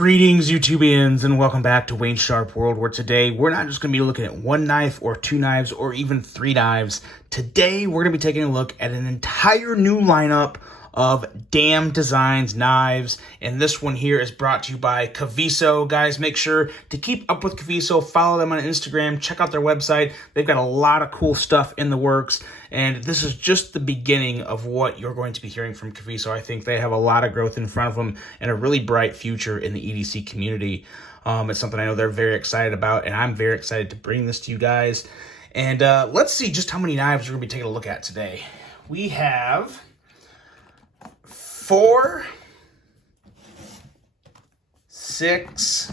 Greetings, YouTubians, and welcome back to Wayne Sharp World, where today we're not just going to be looking at one knife or two knives or even three knives. Today, we're going to be taking a look at an entire new lineup of Damn Designs knives, and this one here is brought to you by Caviso. Guys, make sure to keep up with Caviso, follow them on Instagram, check out their website. They've got a lot of cool stuff in the works, and this is just the beginning of what you're going to be hearing from Caviso. I think they have a lot of growth in front of them and a really bright future in the EDC community. It's something I know they're very excited about, and I'm very excited to bring this to you guys. And let's see just how many knives we're going to be taking a look at today. We have 4, 6,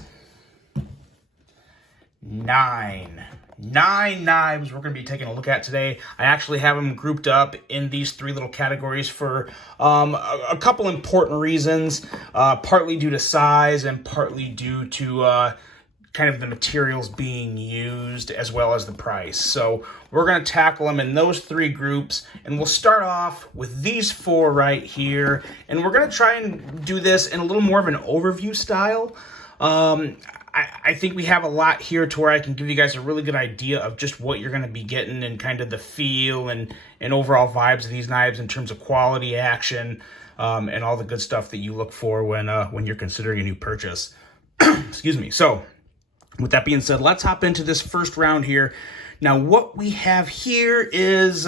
9. 9 knives we're going to be taking a look at today. I actually have them grouped up in these 3 little categories for a couple important reasons, partly due to size and partly due to kind of the materials being used as well as the price. So we're going to tackle them in those 3 groups, and we'll start off with these 4 right here, and we're going to try and do this in a little more of an overview style. I think we have a lot here to where I can give you guys a really good idea of just what you're going to be getting and kind of the feel and overall vibes of these knives in terms of quality, action, and all the good stuff that you look for when you're considering a new purchase. Excuse me. So with that being said, let's hop into this first round here. Now, what we have here is,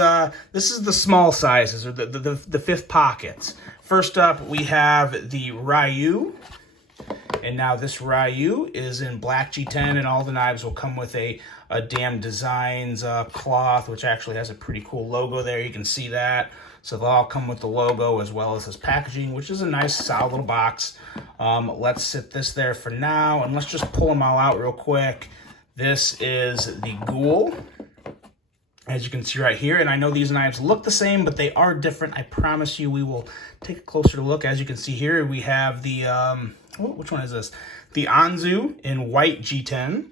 this is the small sizes, or the fifth pockets. First up, we have the Ryu. And now this Ryu is in black G10, and all the knives will come with a Damn Designs cloth, which actually has a pretty cool logo there. You can see that. So they'll all come with the logo as well as this packaging, which is a nice, solid little box. Let's sit this there for now, and let's just pull them all out real quick. This is the Ghoul, as you can see right here. And I know these knives look the same, but they are different. I promise you we will take a closer look. As you can see here, we have the, which one is this? The Anzu in white G10.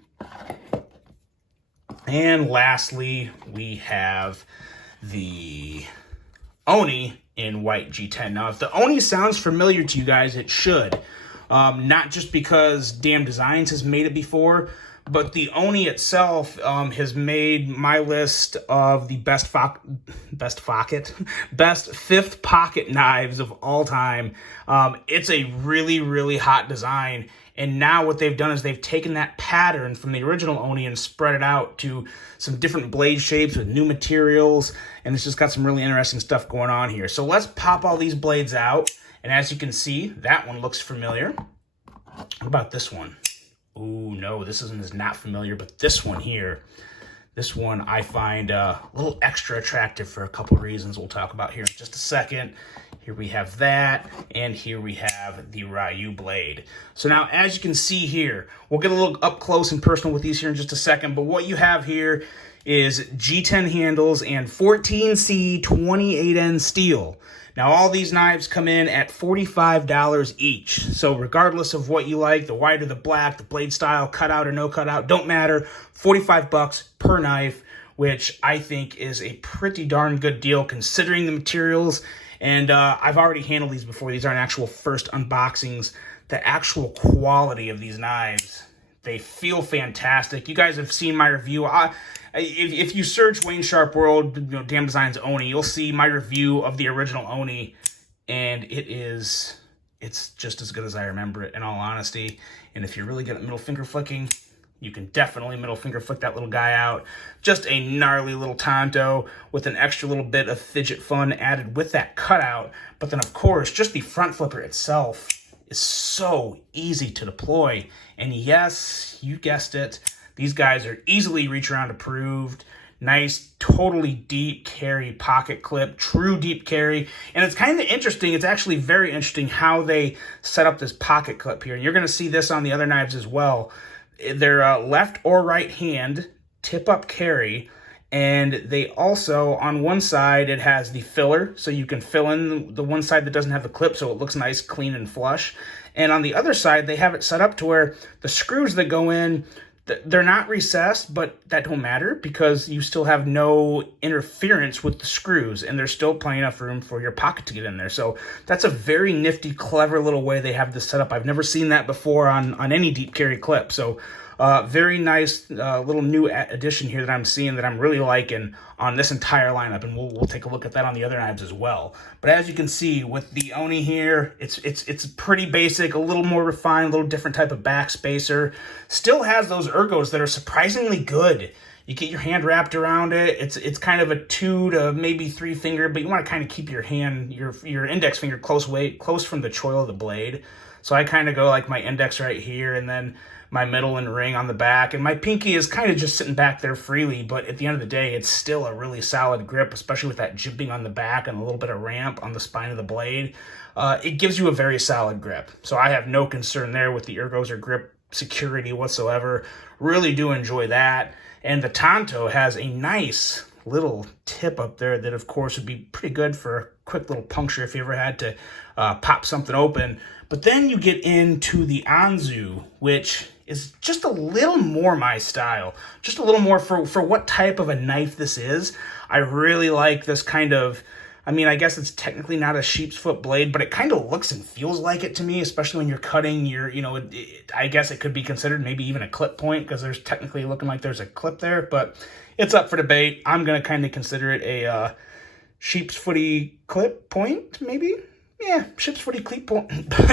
And lastly, we have the Oni in white G10. Now, if the Oni sounds familiar to you guys, it should. Not just because Damn Designs has made it before, but the Oni itself has made my list of the best fifth pocket knives of all time. It's a really, really hot design. And now what they've done is they've taken that pattern from the original Oni and spread it out to some different blade shapes with new materials. And it's just got some really interesting stuff going on here. So let's pop all these blades out. And as you can see, that one looks familiar. What about this one? Ooh, no, this is not familiar, but this one here, this one I find a little extra attractive for a couple of reasons we'll talk about here in just a second. Here we have that, and here we have the Ryu blade. So now, as you can see here, we'll get a little up close and personal with these here in just a second, but what you have here is G10 handles and 14C 28N steel. Now, all these knives come in at $45 each. So regardless of what you like, the white or the black, the blade style, cutout or no cutout, don't matter. 45 bucks per knife, which I think is a pretty darn good deal considering the materials. And I've already handled these before. These aren't actual first unboxings. The actual quality of these knives, they feel fantastic. You guys have seen my review. If you search Wayne Sharp World, Damn Designs Oni, you'll see my review of the original Oni, and it's just as good as I remember it, in all honesty. And if you're really good at middle finger flicking, you can definitely middle finger flick that little guy out. Just a gnarly little Tonto with an extra little bit of fidget fun added with that cutout. But then, of course, just the front flipper itself is so easy to deploy. And yes, you guessed it, these guys are easily reach around approved. Nice, totally deep carry pocket clip, true deep carry. And it's kind of interesting, it's actually very interesting how they set up this pocket clip here. You're gonna see this on the other knives as well. They're left or right hand, tip up carry. And they also, on one side, it has the filler, so you can fill in the one side that doesn't have the clip so it looks nice, clean, and flush. And on the other side, they have it set up to where the screws that go in, they're not recessed, but that don't matter because you still have no interference with the screws, and there's still plenty enough room for your pocket to get in there. So that's a very nifty, clever little way they have this set up. I've never seen that before on any deep carry clip. So very nice little new addition here that I'm seeing that I'm really liking on this entire lineup, and we'll take a look at that on the other knives as well. But as you can see with the Oni here, it's pretty basic, a little more refined, a little different type of back spacer. Still has those ergos that are surprisingly good. You get your hand wrapped around it. It's kind of a 2 to maybe 3 finger, but you want to kind of keep your hand, your index finger close from the choil of the blade. So I kind of go like my index right here, and then my middle and ring on the back, and my pinky is kind of just sitting back there freely, but at the end of the day, it's still a really solid grip, especially with that jimping on the back and a little bit of ramp on the spine of the blade. It gives you a very solid grip. So I have no concern there with the ergos or grip security whatsoever. Really do enjoy that. And the Tanto has a nice little tip up there that, of course, would be pretty good for a quick little puncture if you ever had to pop something open. But then you get into the Anzu, which is just a little more my style, just a little more for what type of a knife this is. I really like this kind of, I mean, I guess it's technically not a sheep's foot blade, but it kind of looks and feels like it to me, especially when you're cutting your, I guess it could be considered maybe even a clip point because there's technically looking like there's a clip there, but it's up for debate. I'm going to kind of consider it a sheep's footy clip point, maybe? Yeah, ship's footy clip point.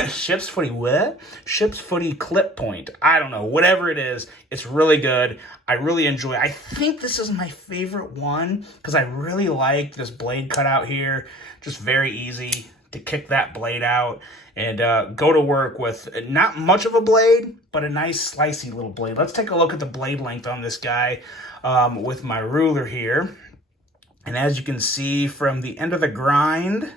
Ship's footy what? Ship's footy clip point. I don't know. Whatever it is, it's really good. I really enjoy it. I think this is my favorite one because I really like this blade cutout here. Just very easy to kick that blade out and go to work with not much of a blade, but a nice slicey little blade. Let's take a look at the blade length on this guy with my ruler here. And as you can see from the end of the grind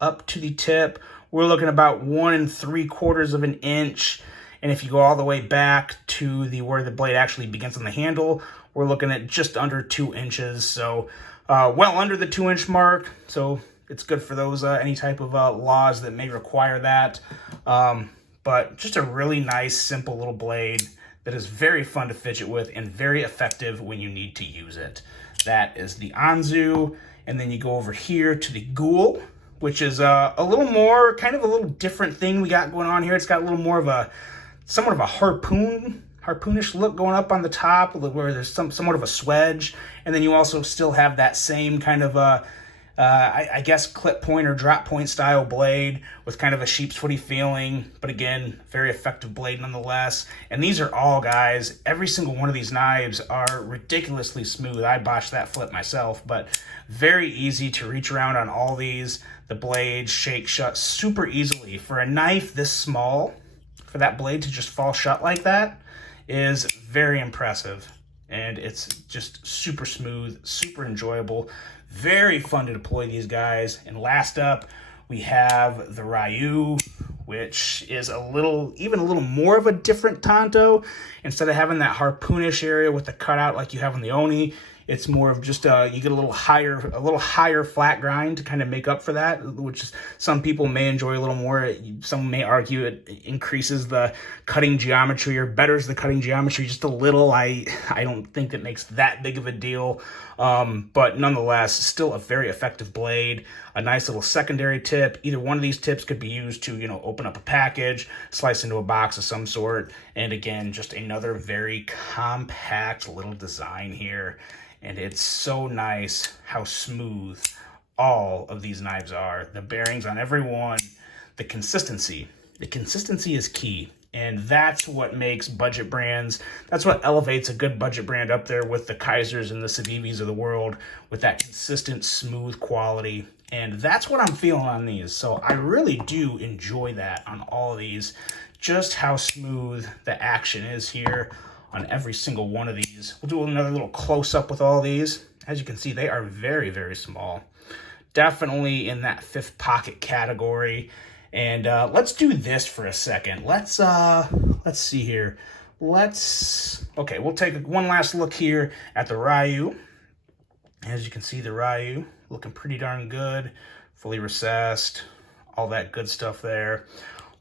up to the tip, we're looking about 1 3/4 of an inch. And if you go all the way back to where the blade actually begins on the handle, we're looking at just under 2 inches. So well under the 2-inch mark. So it's good for those any type of laws that may require that. But just a really nice, simple little blade that is very fun to fidget with and very effective when you need to use it. That is the Anzu. And then you go over here to the Ghoul, which is a little more, kind of a little different thing we got going on here. It's got a little more of a, somewhat of a harpoonish look going up on the top, where there's somewhat of a swedge. And then you also still have that same kind of I guess clip point or drop point style blade with kind of a sheep's footy feeling, but again, very effective blade nonetheless. And these are all, guys, every single one of these knives are ridiculously smooth. I botched that flip myself, but very easy to reach around on all these. The blades shake shut super easily. For a knife this small, for that blade to just fall shut like that is very impressive. And it's just super smooth, super enjoyable. Very fun to deploy these guys. And last up, we have the Ryu, which is even a little more of a different Tanto. Instead of having that harpoonish area with the cutout like you have on the Oni, it's more of just you get a little higher flat grind to kind of make up for that, which some people may enjoy a little more. Some may argue it increases the cutting geometry or betters the cutting geometry just a little. I don't think it makes that big of a deal, but nonetheless, still a very effective blade. A nice little secondary tip. Either one of these tips could be used to open up a package, slice into a box of some sort, and again, just another very compact little design here. And it's so nice how smooth all of these knives are. The bearings on every one, the consistency. The consistency is key. And that's what makes budget brands, that's what elevates a good budget brand up there with the Kaisers and the Civivis of the world, with that consistent, smooth quality. And that's what I'm feeling on these. So I really do enjoy that on all of these, just how smooth the action is here on every single one of these. We'll do another little close-up with all these. As you can see, they are very, very small. Definitely in that 5th pocket category. And let's do this for a second. Let's see here. Okay, we'll take one last look here at the Ryu. As you can see, the Ryu looking pretty darn good. Fully recessed, all that good stuff there.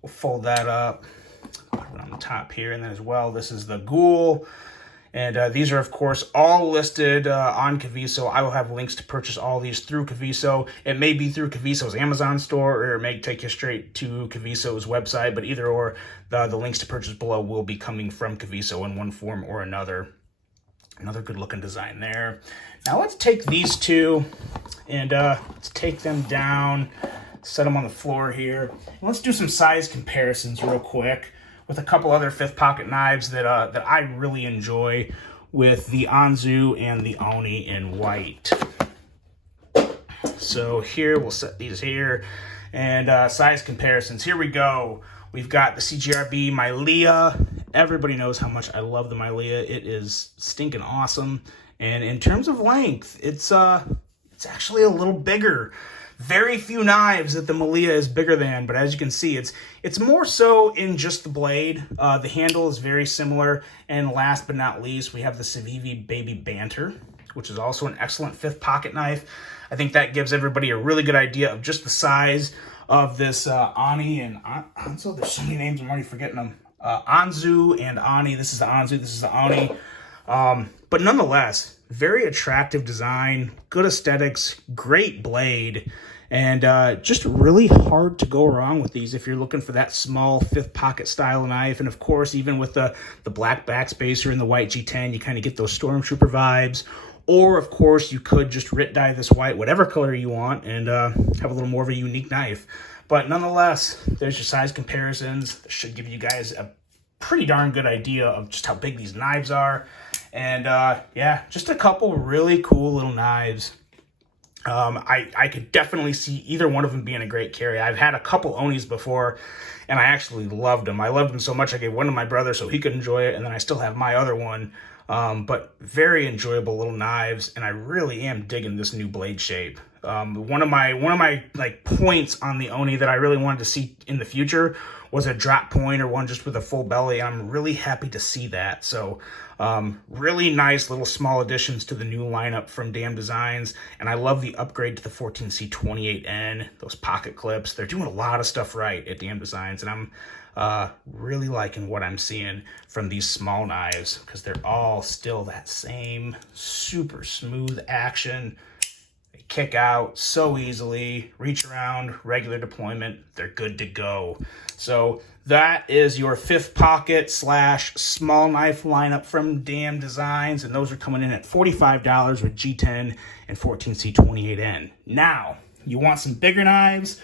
We'll fold that up, put put it on the top here. And then as well, this is the Ghoul. And these are, of course, all listed on Kaviso. I will have links to purchase all these through Kaviso. It may be through Kaviso's Amazon store, or it may take you straight to Kaviso's website. But either or, the links to purchase below will be coming from Kaviso in one form or another. Another good-looking design there. Now let's take these two and let's take them down, set them on the floor here. And let's do some size comparisons real quick with a couple other fifth pocket knives that I really enjoy, with the Anzu and the Oni in white. So here, we'll set these here, and size comparisons. Here we go. We've got the CGRB Milea. Everybody knows how much I love the Milea. It is stinking awesome. And in terms of length, it's actually a little bigger. Very few knives that the Milea is bigger than, but as you can see, it's more so in just the blade. The handle is very similar. And last but not least, we have the Civivi Baby Banter, which is also an excellent fifth pocket knife. I think that gives everybody a really good idea of just the size of this Ani and Anzu. There's so many names, I'm already forgetting them. Anzu and Ani. This is the Anzu, this is the Ani. But nonetheless, very attractive design, good aesthetics, great blade, and just really hard to go wrong with these if you're looking for that small fifth pocket style knife. And of course, even with the black backspacer and the white G10, you kind of get those Stormtrooper vibes. Or of course, you could just writ dye this white, whatever color you want, and have a little more of a unique knife. But nonetheless, there's your size comparisons. This should give you guys a pretty darn good idea of just how big these knives are. And yeah, just a couple really cool little knives. I could definitely see either one of them being a great carry. I've had a couple Onis before, and I actually loved them. I loved them so much I gave one to my brother so he could enjoy it, and then I still have my other one. But very enjoyable little knives, and I really am digging this new blade shape. One of my like points on the Oni that I really wanted to see in the future was a drop point or one just with a full belly. I'm really happy to see that. So really nice little small additions to the new lineup from Damn Designs. And I love the upgrade to the 14C28N, those pocket clips. They're doing a lot of stuff right at Damn Designs, and I'm really liking what I'm seeing from these small knives, because they're all still that same super smooth action. They kick out so easily, reach around, regular deployment, they're good to go. So that is your fifth pocket / small knife lineup from Damn Designs, and those are coming in at $45 with G10 and 14C28N. Now, you want some bigger knives?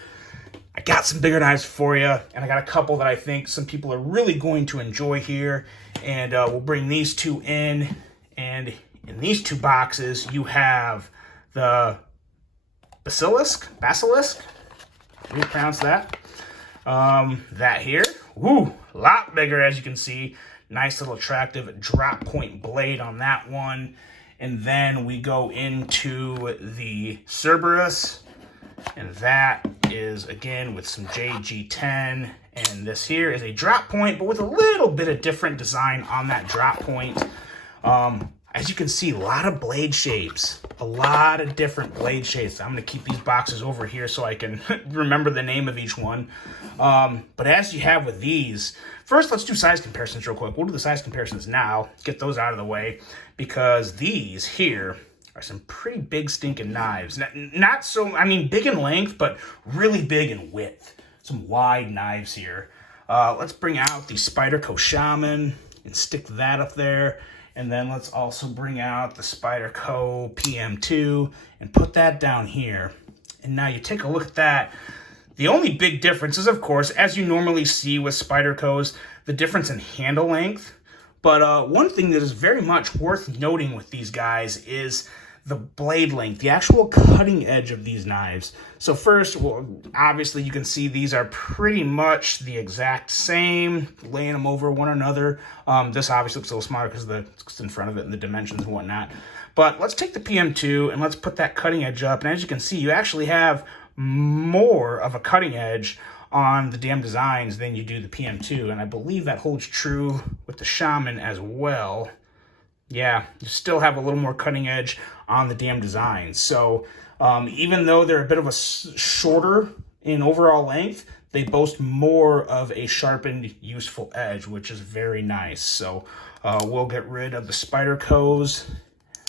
I got some bigger knives for you, and I got a couple that I think some people are really going to enjoy here. And we'll bring these two in, and in these two boxes, you have the Basilisk, how do you pronounce that? That here, woo, a lot bigger, as you can see. Nice little attractive drop point blade on that one. And then we go into the Cerberus, and that is, again, with some JG10. And this here is a drop point, but with a little bit of different design on that drop point. As you can see, a lot of blade shapes, a lot of different blade shapes. I'm going to keep these boxes over here so I can remember the name of each one. But as you have with these, first let's do size comparisons real quick. We'll do the size comparisons now, get those out of the way, because these here are some pretty big stinking knives. Not so, I mean, big in length, but really big in width. Some wide knives here. Let's bring out the Spyderco Shaman and stick that up there. And then let's also bring out the Spyderco PM2 and put that down here. And now you take a look at that. The only big difference is, of course, as you normally see with Spydercos, the difference in handle length. But one thing that is very much worth noting with these guys is the blade length, the actual cutting edge of these knives. So first, well, obviously you can see these are pretty much the exact same, laying them over one another. This obviously looks a little smaller because it's in front of it and the dimensions and whatnot. But let's take the PM2 and let's put that cutting edge up. And as you can see, you actually have more of a cutting edge on the Damn Designs than you do the PM2. And I believe that holds true with the Shaman as well. Yeah, you still have a little more cutting edge on the Damn Designs. So even though they're a bit of a shorter in overall length, they boast more of a sharpened, useful edge, which is very nice. So we'll get rid of the Spydercos.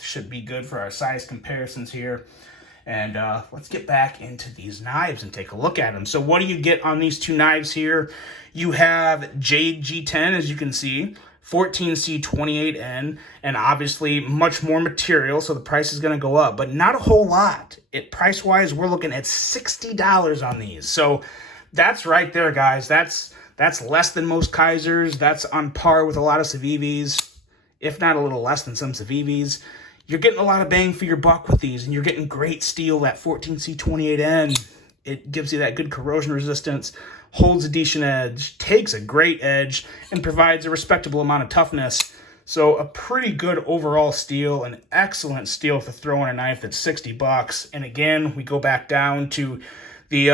Should be good for our size comparisons here. And let's get back into these knives and take a look at them. So what do you get on these two knives here? You have Jade G10, as you can see, 14C28N, and obviously much more material, so the price is going to go up, but not a whole lot. Price-wise, we're looking at $60 on these. So that's right there, guys. That's less than most Kaisers. That's on par with a lot of Civivis, if not a little less than some Civivis. You're getting a lot of bang for your buck with these, and you're getting great steel. That 14C28N, it gives you that good corrosion resistance, holds a decent edge, takes a great edge, and provides a respectable amount of toughness. So a pretty good overall steel, an excellent steel to throw in a knife that's $60. And again, we go back down to the,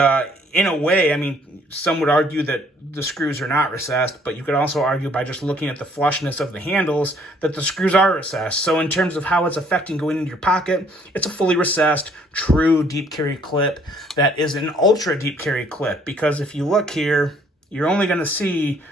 in a way, I mean, some would argue that the screws are not recessed, but you could also argue by just looking at the flushness of the handles that the screws are recessed. So in terms of how it's affecting going into your pocket, it's a fully recessed, true deep carry clip that is an ultra deep carry clip, because if you look here, you're only going to see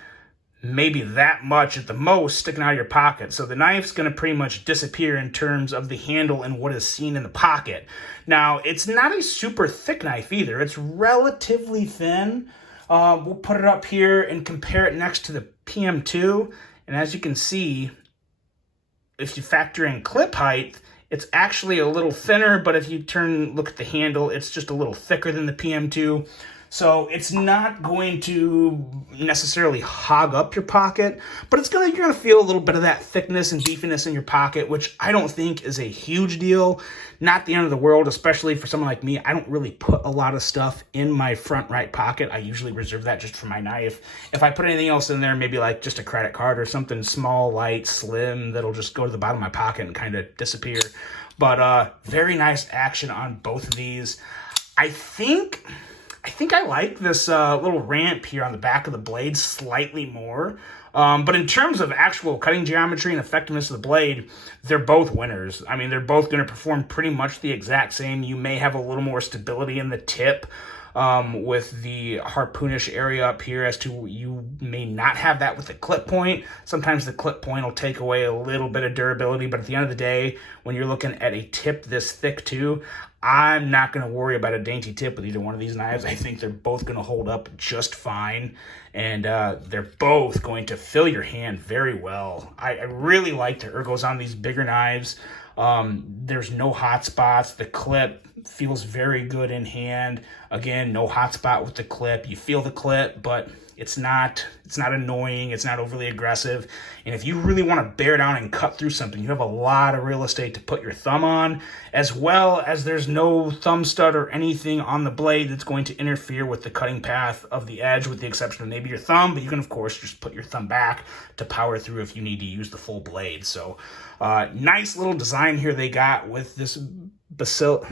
maybe that much at the most sticking out of your pocket. So the knife's going to pretty much disappear in terms of the handle and what is seen in the pocket. Now, it's not a super thick knife either. It's relatively thin. We'll put it up here and compare it next to the PM2. And as you can see, if you factor in clip height, it's actually a little thinner, but if you look at the handle, it's just a little thicker than the PM2. So it's not going to necessarily hog up your pocket, but you're gonna feel a little bit of that thickness and beefiness in your pocket, which I don't think is a huge deal. Not the end of the world, especially for someone like me. I don't really put a lot of stuff in my front right pocket. I usually reserve that just for my knife. If I put anything else in there, maybe like just a credit card or something small, light, slim, that'll just go to the bottom of my pocket and kind of disappear. But very nice action on both of these. I think I like this little ramp here on the back of the blade slightly more. But in terms of actual cutting geometry and effectiveness of the blade, they're both winners. I mean, they're both going to perform pretty much the exact same. You may have a little more stability in the tip with the harpoonish area up here, as to you may not have that with the clip point. Sometimes the clip point will take away a little bit of durability, but at the end of the day, when you're looking at a tip this thick too, I'm not going to worry about a dainty tip with either one of these knives. I think they're both going to hold up just fine, and they're both going to fill your hand very well. I really like the ergos on these bigger knives. There's no hot spots. The clip feels very good in hand. Again, no hot spot with the clip. You feel the clip, but it's not annoying. It's not overly aggressive. And if you really want to bear down and cut through something, you have a lot of real estate to put your thumb on, as well as there's no thumb stud or anything on the blade that's going to interfere with the cutting path of the edge, with the exception of maybe your thumb. But you can, of course, just put your thumb back to power through if you need to use the full blade. So nice little design here they got with this basilisk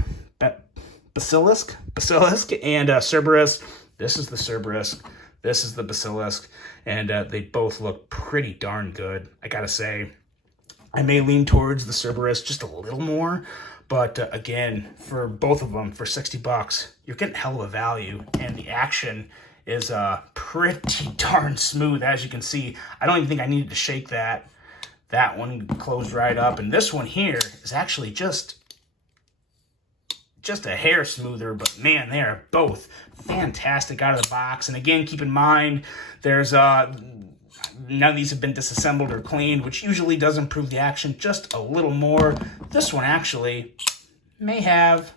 and Cerberus. This is the Cerberus. This is the basilisk, and they both look pretty darn good. I gotta say, I may lean towards the Cerberus just a little more, but again, for both of them, for $60, you're getting hell of a value, and the action is pretty darn smooth, as you can see. I don't even think I needed to shake that. That one closed right up, and this one here is actually just a hair smoother, but man, they are both fantastic out of the box. And again, keep in mind, there's none of these have been disassembled or cleaned, which usually does improve the action just a little more. This one actually may have,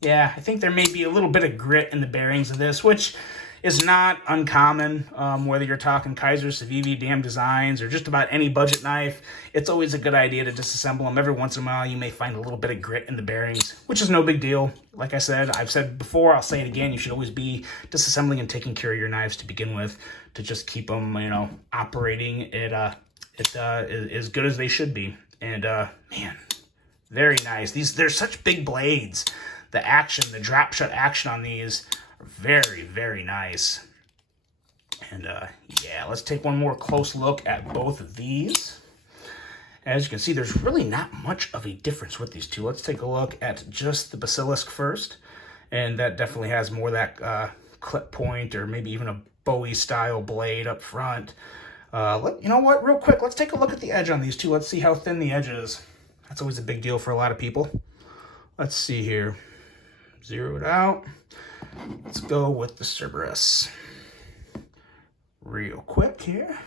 yeah, I think there may be a little bit of grit in the bearings of this, which is not uncommon, whether you're talking Kaiser, Civivi, Dam Designs, or just about any budget knife. It's always a good idea to disassemble them. Every once in a while, you may find a little bit of grit in the bearings, which is no big deal. Like I said, I've said before, I'll say it again, you should always be disassembling and taking care of your knives to begin with, to just keep them, operating as good as they should be. And man, very nice. They're such big blades. The action, the drop shot action on these, very, very nice. And yeah, let's take one more close look at both of these. As you can see, there's really not much of a difference with these two. Let's take a look at just the basilisk first. And that definitely has more of that clip point or maybe even a Bowie style blade up front. You know what, real quick, let's take a look at the edge on these two. Let's see how thin the edge is. That's always a big deal for a lot of people. Let's see here. Zero it out. Let's go with the Cerberus. Real quick here.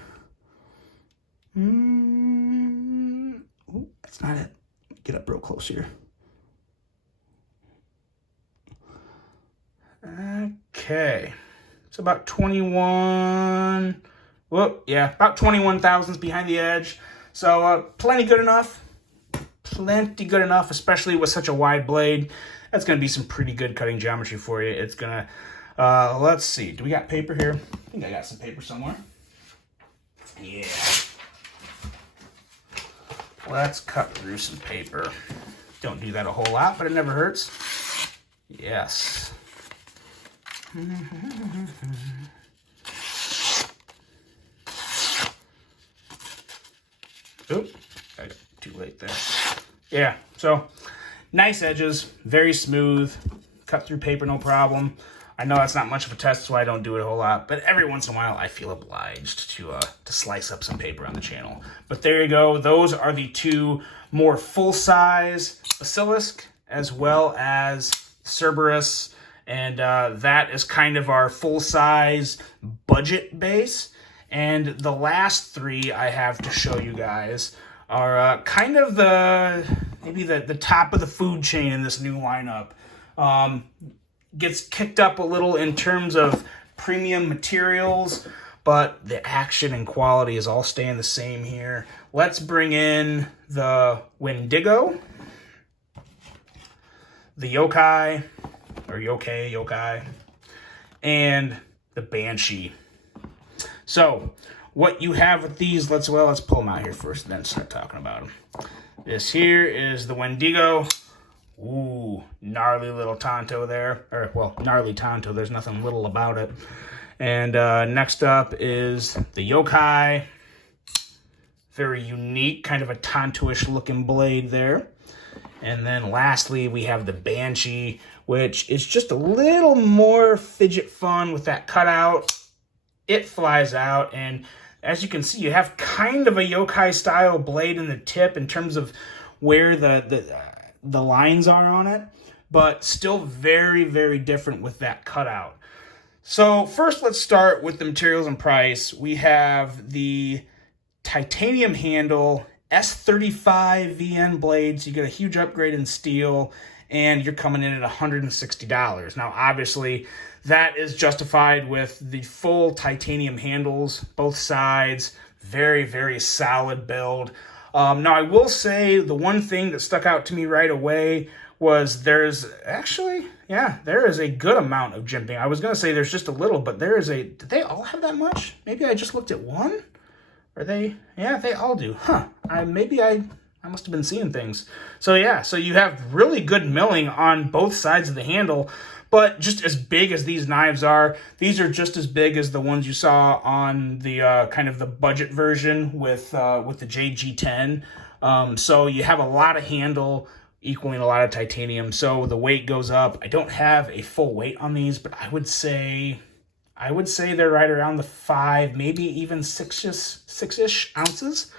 Ooh, that's not it. Get up real close here. Okay. It's about 21. Whoop, yeah, about 21 thousandths behind the edge. So plenty good enough. Plenty good enough, especially with such a wide blade. That's going to be some pretty good cutting geometry for you. It's going to, let's see. Do we got paper here? I think I got some paper somewhere. Yeah. Let's cut through some paper. Don't do that a whole lot, but it never hurts. Yes. Oop, I got too late there. Yeah, so nice edges, very smooth, cut through paper no problem. I know that's not much of a test, so I don't do it a whole lot, but every once in a while I feel obliged to slice up some paper on the channel. But there you go, those are the two more full-size basilisk as well as Cerberus, and that is kind of our full-size budget base. And the last three I have to show you guys are kind of maybe the top of the food chain in this new lineup. Gets kicked up a little in terms of premium materials, but the action and quality is all staying the same here. Let's bring in the Wendigo, the Yokai, or Yokai, and the Banshee. So, what you have with these, let's pull them out here first and then start talking about them. This here is the Wendigo. Ooh, gnarly little Tonto there. Or, well, gnarly Tonto. There's nothing little about it. And next up is the Yokai. Very unique, kind of a Tonto-ish looking blade there. And then lastly, we have the Banshee, which is just a little more fidget fun with that cutout. It flies out, and as you can see, you have kind of a Yokai-style blade in the tip in terms of where the lines are on it, but still very, very different with that cutout. So first, let's start with the materials and price. We have the titanium handle S35 VN blades. You get a huge upgrade in steel, and you're coming in at $160. Now, obviously, that is justified with the full titanium handles, both sides. Very, very solid build. Now, I will say the one thing that stuck out to me right away was there is a good amount of jimping. I was going to say there's just a little, but did they all have that much? Maybe I just looked at one? Yeah, they all do. Huh. I must have been seeing things. So yeah, so you have really good milling on both sides of the handle, but just as big as these knives are, these are just as big as the ones you saw on the kind of the budget version with the JG10. So you have a lot of handle equaling a lot of titanium, so the weight goes up. I don't have a full weight on these, but I would say they're right around the 5, maybe even 6-ish ounces.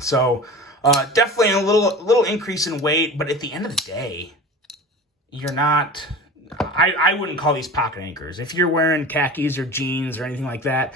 So definitely a little increase in weight, but at the end of the day, you're not, I wouldn't call these pocket anchors. If you're wearing khakis or jeans or anything like that,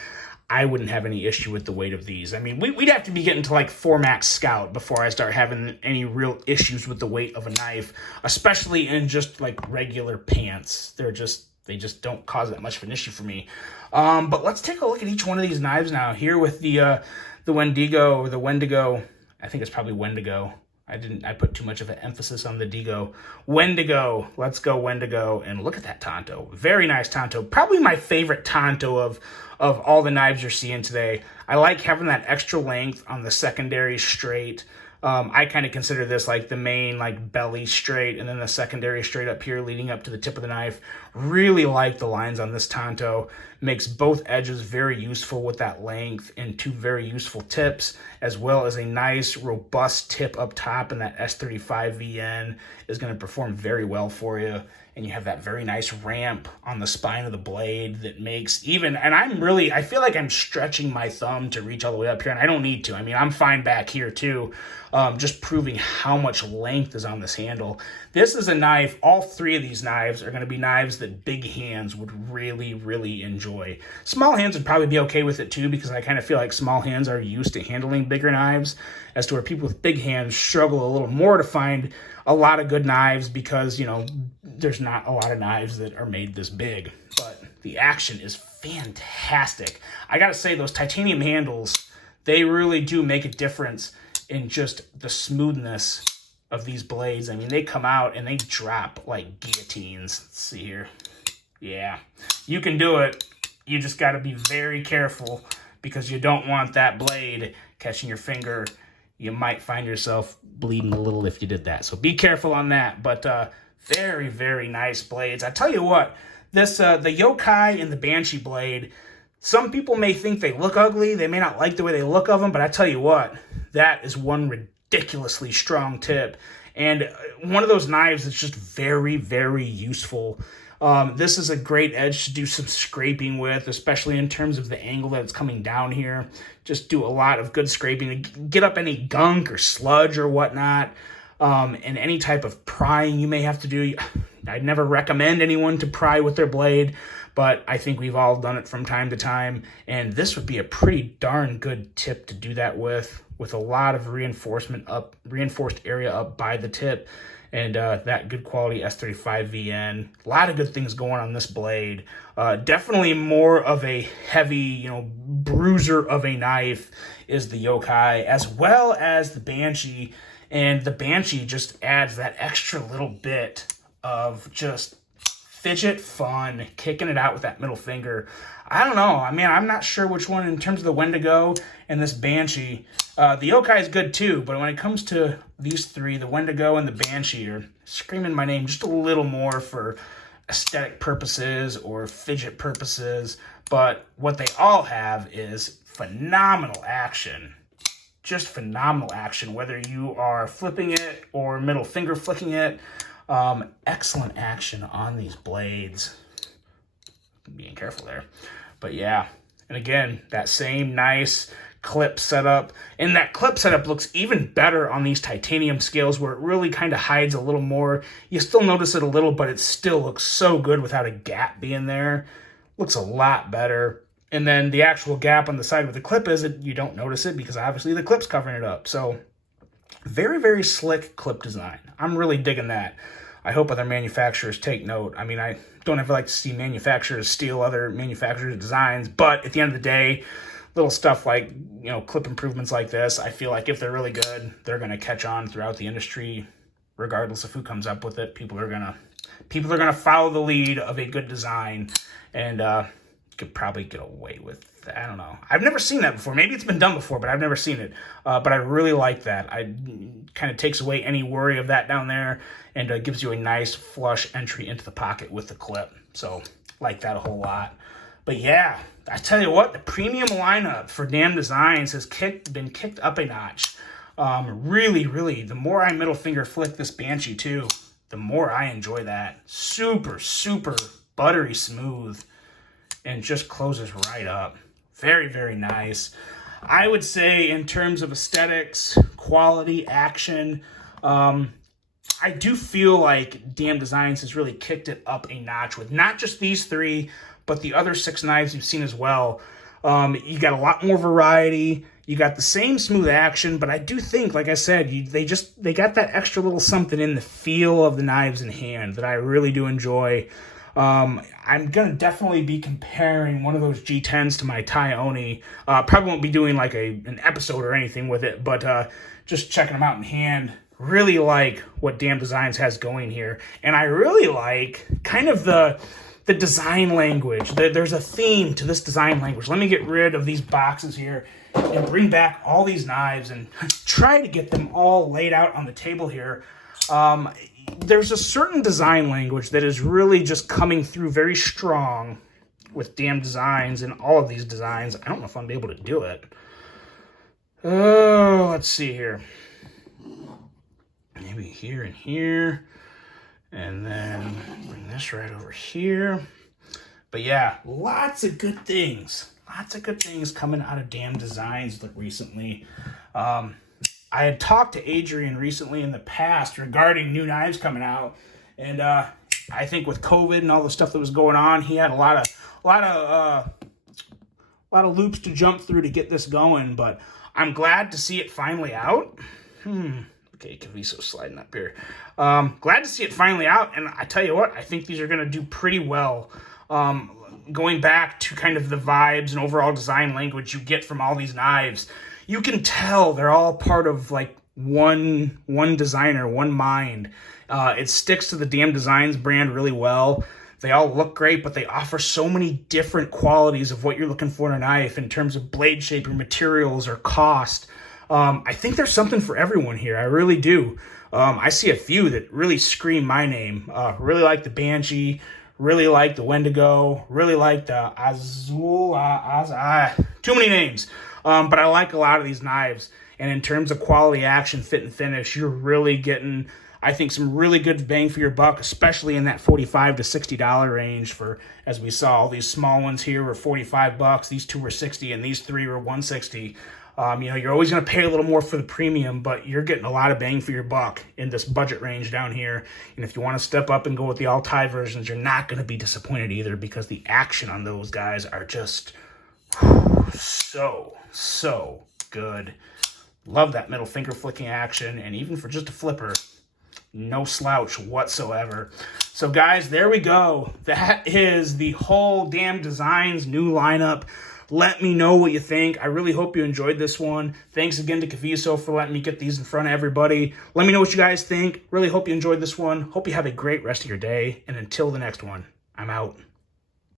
I wouldn't have any issue with the weight of these. I mean, we'd have to be getting to like 4 Scout before I start having any real issues with the weight of a knife, especially in just like regular pants. They just don't cause that much of an issue for me. But let's take a look at each one of these knives now. Here with the Wendigo, or the Wendigo. I think it's probably Wendigo. I put too much of an emphasis on the Digo. Wendigo. Let's go Wendigo. And look at that Tonto. Very nice Tonto. Probably my favorite Tonto of all the knives you're seeing today. I like having that extra length on the secondary straight. I kind of consider this like the main like belly straight, and then the secondary straight up here leading up to the tip of the knife. Really like the lines on this Tonto. Makes both edges very useful with that length and two very useful tips, as well as a nice robust tip up top, and that S35 VN is going to perform very well for you. And you have that very nice ramp on the spine of the blade that makes even, and I feel like I'm stretching my thumb to reach all the way up here, and I don't need to. I mean, I'm fine back here too, just proving how much length is on this handle. This is a knife, all three of these knives are going to be knives that big hands would really, really enjoy. Small hands would probably be okay with it too, because I kind of feel like small hands are used to handling bigger knives, as to where people with big hands struggle a little more to find a lot of good knives, because, you know, there's not a lot of knives that are made this big. But the action is fantastic. I gotta say, those titanium handles, they really do make a difference in just the smoothness of these blades. I mean, they come out and they drop like guillotines. Let's see here. Yeah, you can do it. You just got to be very careful, because you don't want that blade catching your finger. You might find yourself bleeding a little if you did that. So be careful on that. But very, very nice blades. I tell you what, this the Yokai and the Banshee blade, some people may think they look ugly. They may not like the way they look of them, but I tell you what, that is one ridiculously strong tip. And one of those knives that's just very, very useful. This is a great edge to do some scraping with, especially in terms of the angle that it's coming down here. Just do a lot of good scraping to get up any gunk or sludge or whatnot, and any type of prying you may have to do. I'd never recommend anyone to pry with their blade, but I think we've all done it from time to time, and this would be a pretty darn good tip to do that with a lot of reinforced area up by the tip. And that good quality S35 VN. A lot of good things going on this blade. Definitely more of a heavy, bruiser of a knife is the Yokai, as well as the Banshee. And the Banshee just adds that extra little bit of just fidget fun, kicking it out with that middle finger. I don't know. I mean, I'm not sure which one in terms of the Wendigo and this Banshee. The Yokai is good too, but when it comes to these three, the Wendigo and the Banshee are screaming my name just a little more for aesthetic purposes or fidget purposes. But what they all have is phenomenal action. Just phenomenal action, whether you are flipping it or middle finger flicking it. Excellent action on these blades. Being careful there. But yeah, and again, that same nice clip setup, and that clip setup looks even better on these titanium scales, where it really kind of hides a little more. You still notice it a little, but it still looks so good without a gap being there. Looks a lot better. And then the actual gap on the side where the clip is, you don't notice it because obviously the clip's covering it up. So very, very slick clip design. I'm really digging that. I hope other manufacturers take note. I mean, I don't ever like to see manufacturers steal other manufacturers' designs, but at the end of the day, little stuff like, clip improvements like this, I feel like if they're really good, they're going to catch on throughout the industry, regardless of who comes up with it. People are gonna follow the lead of a good design, and could probably get away with that. I don't know. I've never seen that before. Maybe it's been done before, but I've never seen it. But I really like that. I kind of takes away any worry of that down there, and gives you a nice flush entry into the pocket with the clip. So like that a whole lot. But yeah, I tell you what, the premium lineup for Damn Designs has been kicked up a notch. Really, really, the more I middle finger flick this Banshee too, the more I enjoy that. Super, super buttery smooth, and just closes right up. Very, very nice. I would say in terms of aesthetics, quality, action, I do feel like Damn Designs has really kicked it up a notch with not just these three, but the other 6 knives you've seen as well. You got a lot more variety. You got the same smooth action, but I do think, like I said, they got that extra little something in the feel of the knives in hand that I really do enjoy. I'm going to definitely be comparing one of those G10s to my Tai Oni. Probably won't be doing like an episode or anything with it, but just checking them out in hand. Really like what Damn Designs has going here. And I really like kind of the design language. There's a theme to this design language. Let me get rid of these boxes here and bring back all these knives and try to get them all laid out on the table here. there's a certain design language that is really just coming through very strong with Damn Designs and all of these designs. I don't know if I'm able to do it. Oh, let's see here. Maybe here and here. And then bring this right over here. But yeah, lots of good things. Lots of good things coming out of Damn Designs recently. I had talked to Adrian recently in the past regarding new knives coming out. And I think with COVID and all the stuff that was going on, he had a lot of loops to jump through to get this going. But I'm glad to see it finally out. Okay, Caviso sliding up here. Glad to see it finally out, and I tell you what, I think these are going to do pretty well. Going back to kind of the vibes and overall design language you get from all these knives, you can tell they're all part of like one designer, one mind. It sticks to the Damn Designs brand really well. They all look great, but they offer so many different qualities of what you're looking for in a knife in terms of blade shape or materials or cost. I think there's something for everyone here. I really do. I see a few that really scream my name. Really like the Banshee, really like the Wendigo, really like the Azul, too many names. But I like a lot of these knives. And in terms of quality, action, fit, and finish, you're really getting, I think, some really good bang for your buck, especially in that $45 to $60 range. For, as we saw, all these small ones here were $45, these two were $60, and these three were $160. You're always going to pay a little more for the premium, but you're getting a lot of bang for your buck in this budget range down here. And if you want to step up and go with the all-tie versions, you're not going to be disappointed either, because the action on those guys are just so good. Love that middle finger flicking action, and even for just a flipper, no slouch whatsoever. So guys, there we go. That is the whole Damn Designs new lineup. Let me know what you think. I really hope you enjoyed this one. Thanks again to Caviso for letting me get these in front of everybody. Let me know what you guys think. Really hope you enjoyed this one. Hope you have a great rest of your day. And until the next one, I'm out.